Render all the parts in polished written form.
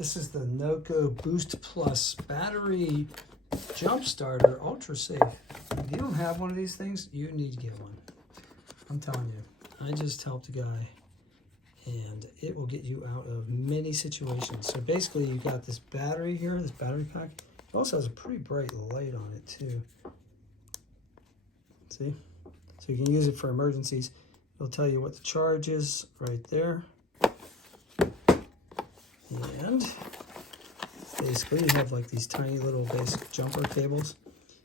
This is the NOCO Boost Plus battery jump starter, UltraSafe. If you don't have one of these things, you need to get one. I'm telling you, I just helped a guy, and it will get you out of many situations. So basically, you've got this battery here, this battery pack. It also has a pretty bright light on it too. See? So you can use it for emergencies. It'll tell you what the charge is right there. And basically you have like these tiny little basic jumper cables.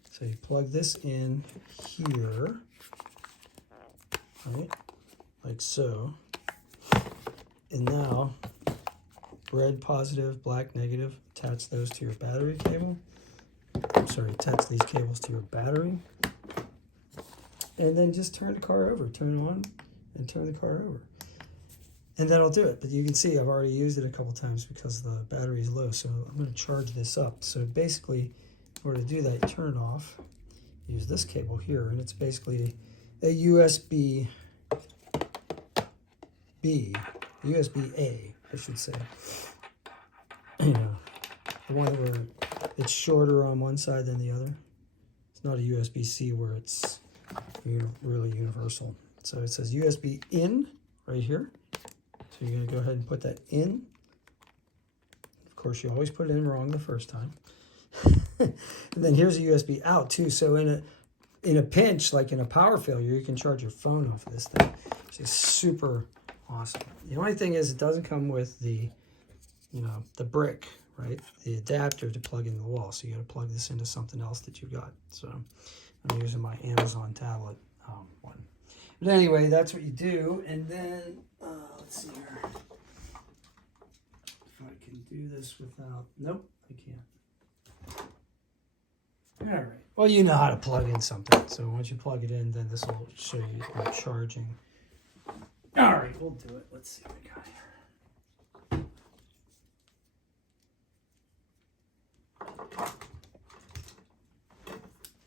So you plug this in here, right? Like so. And now, red positive, black negative, attach those to your battery cable. I'm sorry, attach these cables to your battery. And then just turn the car over, turn it on and turn the car over. And that'll do it. But you can see I've already used it a couple times because the battery is low. So I'm going to charge this up. So basically, in order to do that, you turn it off. Use this cable here, and it's basically a USB-A, I should say. You know, the one where it's shorter on one side than the other. It's not a USB-C where it's really universal. So it says USB in right here. So you're going to go ahead and put that in. Of course, you always put it in wrong the first time. And then here's a USB out too. So in a pinch, like in a power failure, you can charge your phone off of this thing, which is super awesome. The only thing is it doesn't come with the, the brick, right? The adapter to plug in the wall. So you got to plug this into something else that you got. So I'm using my Amazon tablet one. But anyway, that's what you do. And then, let's see here. If I can do this without, nope, I can't. All right. Well, you know how to plug in something. So once you plug it in, then this will show you your charging. All right, we'll do it. Let's see what we got here.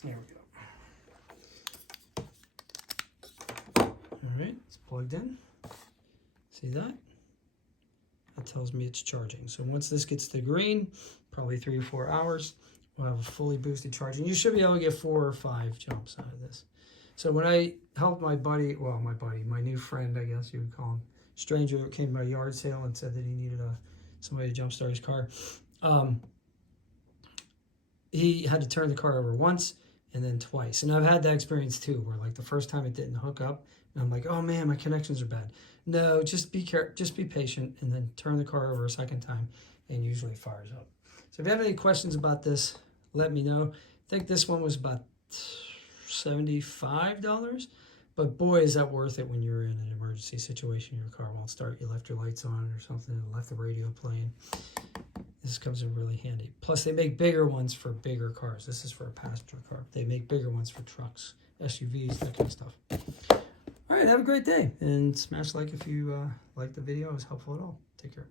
There we go. All right, it's plugged in. See that? That tells me it's charging. So once this gets to green, probably 3 or 4 hours, we'll have a fully boosted charge. And you should be able to get 4 or 5 jumps out of this. So when I helped my buddy, my new friend, I guess you would call him, stranger that came to my yard sale and said that he needed somebody to jumpstart his car. He had to turn the car over once and then twice. And I've had that experience too, where like the first time it didn't hook up, and I'm like, oh man, my connections are bad. No, just be patient, and then turn the car over a second time, and usually it fires up. So if you have any questions about this, let me know. I think this one was about $75, but boy, is that worth it when you're in an emergency situation. Your car won't start, you left your lights on or something, and left the radio playing. This comes in really handy. Plus, they make bigger ones for bigger cars. This is for a passenger car. They make bigger ones for trucks, SUVs, that kind of stuff. All right, have a great day, and smash like if you liked the video. It was helpful at all. Take care.